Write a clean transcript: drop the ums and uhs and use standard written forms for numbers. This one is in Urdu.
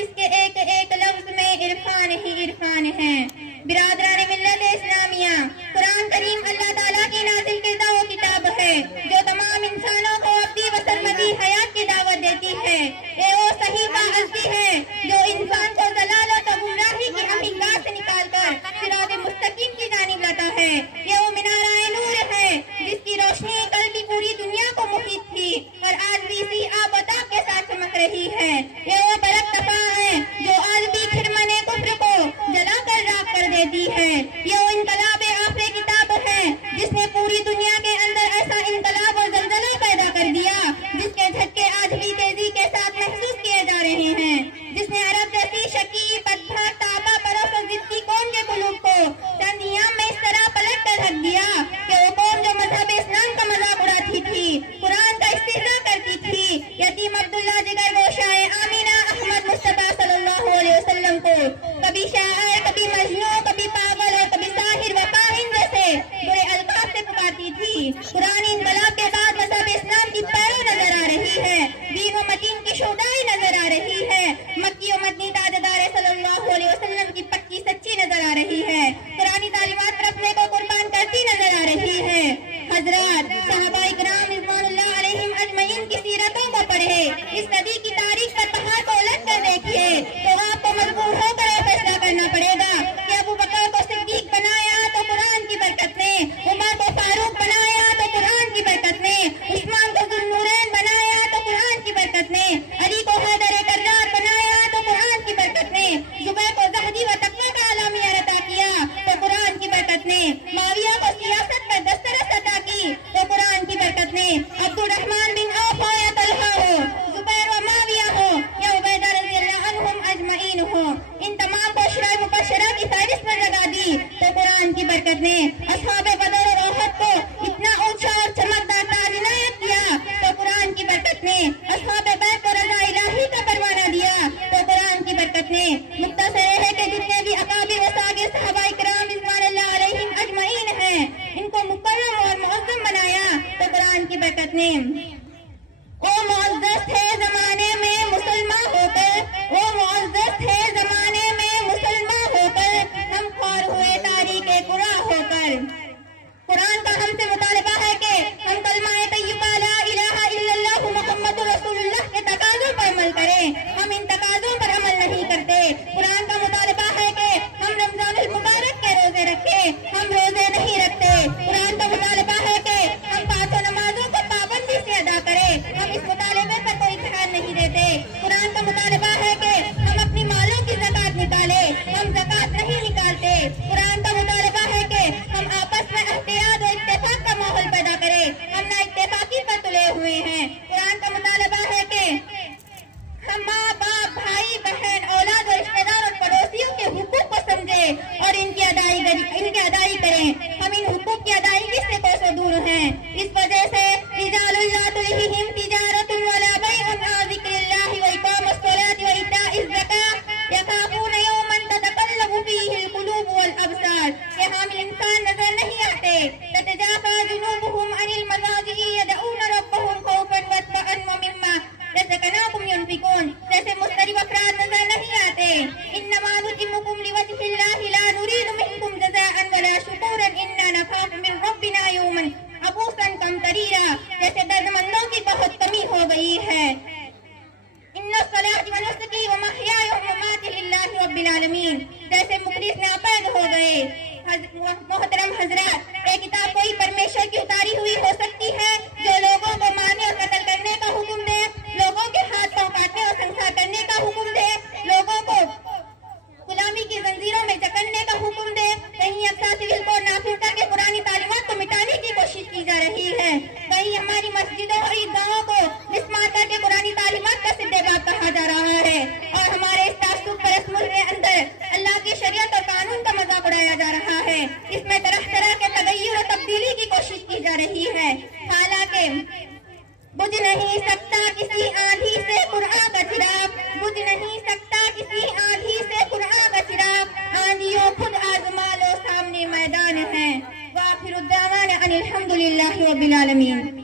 اس کے ایک ایک لفظ میں عرفان ہی عرفان ہے۔ برادران ملت اسلامیہ، قرآن کریم اللہ تعالیٰ کی نازل کردہ وہ کتاب ہے جو تمام انسانوں کو ابدی و سرمدی حیات کی دعوت دیتی ہے۔ یہ وہ صحیفہ ازلی ہے جو انسان کو ضلالت و گمراہی کی ہمیگاہ سے نکال کر صراط مستقیم کی جانب لاتا ہے۔ یہ وہ منارہ نور ہے جس کی روشنی کل بھی پوری دنیا کو محیط تھی اور آج بھی اسی آب و تاب کے ساتھ چمک رہی ہے۔ یہ وہ برق طفا ہے جو آج بھی خرمن کفر کو جلا کر راکھ کر دیتی ہے۔ یہ وہ انقلاب آخر کتاب ہے جس نے پوری دنیا کے اندر ایسا انقلاب اور زلزلہ پیدا کر دیا جس کے جھٹکے آج بھی تیزی کے ساتھ محسوس کیے جا رہے ہیں، جس نے عرب جیسی شکی بدبھا تابہ برف اور ضد کی قوم کے قلوب کو چند ایام میں اس طرح پلٹ کر رکھ دیا کہ وہ قوم جو مذہب اسلام کا مذاق اڑاتی تھی، قرآن کا استہزاء کرتی تھی، یتیم عبداللہ جگر گوشہ آمینہ احمد مصطفیٰ صلی اللہ علیہ وسلم کو کبھی شاعر، کبھی مجنون، کبھی پاگل اور کبھی ساحر و کاہن جیسے برے القاب سے پکارتی تھی۔ قرآن انقلاب کے بعد مذہب اسلام کی پیرو نظر آ رہی ہے، دین و متین کی شودائی نظر آ رہی ہے، مکی و مدنی تاجدار صلی اللہ علیہ وسلم کی پکی سچی نظر آ رہی ہے، قرآنی تعلیمات پر اپنے کو قربان کرتی نظر آ رہی ہے۔ حضرات، صحابہ اکرام رضوان اللہ علیہم اجمعین کی سیرتوں کو پڑھے، اس صدی کی تاریخ کا پہاڑ کو الٹ کر دیکھیے تو آپ کو مجبور ہو کر یہ فیصلہ کرنا پڑے گا کہ ابو بکر کو صدیق بنایا تو قرآن کی برکت نے، عمر کو فاروق بنایا تو قرآن کی برکت نے، عثمان کو ذو النورین بنایا تو قرآن کی برکت نے، علی کو حیدر کرار بنایا تو قرآن کی برکت نے، زبیر کو زہدی و تقوی کا علامیہ عطا کیا تو قرآن کی برکت نے، معاویہ کو سیاست پر دسترس عطا کی تو قرآن کی برکت نے، عبد الرحمن بن عوف ہو یا طلحہ ہو، زبیر و معاویہ ہو یا عبیدہ رضی اللہ عنہم اجمعین ہو، ان تمام کو عشرہ مبشرہ کی فہرست پر لگا دی تو قرآن کی برکت نے، اصحاب بدر اور احد کو اتنا اونچا اور چمکدار تاج عنایت کیا تو قرآن کی برکت نے، اصحاب بیت کو رضا الہی کا پروانہ دیا تو قرآن کی برکت نے۔ مختصر ہے کہ جتنے بھی اکابر و صاغر صحابہ اکرام رضوان اللہ علیہم اجمعین ہیں، ان کو مکرم اور معظم بنایا تو قرآن کی برکت نے۔ وہ معزز تھے زمانے میں مسلمان ہو کر، وہ معزز تھے زمانے میں مسلمان ہو کر، ہم خوار ہوئے تاریخ قرآن ہو کر۔ قرآن کا ہم سے مطالبہ ہے کہ ہم کلمہ طیبہ لا الہ الا اللہ محمد رسول اللہ کے تقاضوں پر عمل کریں، ہم ان تقاضوں پر عمل نہیں کرتے۔ قرآن کا مطالبہ ہے کہ ہم رمضان المبارک کے روزے رکھیں، ہم روزے نہیں رکھتے۔ قرآن کا مطالبہ ہے کہ ہم پانچوں نمازوں کو پابندی سے ادا کریں، ہم اس مطالبے پر کوئی دھیان نہیں دیتے۔ قرآن کا مطالبہ ہے کہ ہم اپنی مالوں کی زکوٰۃ نکالیں، ہم زکوٰۃ نہیں نکالتے۔ قرآن کا مطالبہ ہے کہ ہم آپس میں احتیاط اور اتفاق کا ماحول پیدا کریں، ہم نہ اتفاقی پر تلے ہوئے ہیں۔ قرآن کا مطالبہ ہے کہ ہم ماں باپ، بھائی بہن، اولاد اور رشتہ دار اور پڑوسیوں کے حقوق کو سمجھیں اور ان کی ادائی کریں، ہم ان حقوق کی ادائیگی سے کوسوں دور ہیں۔ اس وجہ سے رجال لا تلہیہم تجارۃ ولا بیع عن ذکر اللہ واقام الصلاۃ وایتاء الزکاۃ یخافون یوما تتقلب فیہ القلوب والابصار، کہ حامل انسان نظر نہیں آتے، تتجافى جنوبهم عن المضاجع يدعون ربهم خوفا وطمعا ومما رزقناهم ينفقون، جیسے مضطرب افراد نظر نہیں آتے۔ انما نطعمکم لوجہ اللہ لا نرید منکم جزاء ولا شکورا انا نخاف من ربنا یوما عبوسا قمطریرا، جیسے درد مندوں کی بہت کمی ہو گئی ہے۔ ان الصلاۃ ونسکی ومحیای ومماتی للہ رب العالمین، جیسے مخلص ناپید ہو گئے۔ محترم حضرات، یہ کتاب کوئی پرمیشور کی اتاری ہوئی ہو سکتی ہے جو لوگوں کو مارنے اور قتل کرنے کا حکم دے، لوگوں کے ہاتھ پاؤں کاٹنے اور سنسار کرنے کا حکم دے، لوگوں کو غلامی کی زنجیروں میں جکڑنے کا حکم دے۔ کہیں اقصیٰ سول کو نافذ کر کے قرآنی تعلیمات کو مٹانے کی کوشش کی جا رہی ہے، کہیں ہماری مسجدوں اور عیدگاہوں کو مسمار کر کے قرآنی تعلیمات کا سدے باب کہا جا رہا ہے، اور ہمارے اس تعصب پرست ملک کے اندر اللہ کی شریعت اور قانون کا مذاق اڑایا جا رہا ہے، اس میں طرح طرح کے تغیر و تبدیلی کی کوشش کی جا رہی ہے۔ حالانکہ بجھ نہیں سکتا کسی آندھی سے قرآن کا چراغ، بجھ نہیں سکتا کسی آندھی سے قرآن کا چراغ، آندھیوں خود آزما لو سامنے میدان ہے۔ وآخر الدعوانا ان الحمد للہ رب العالمین۔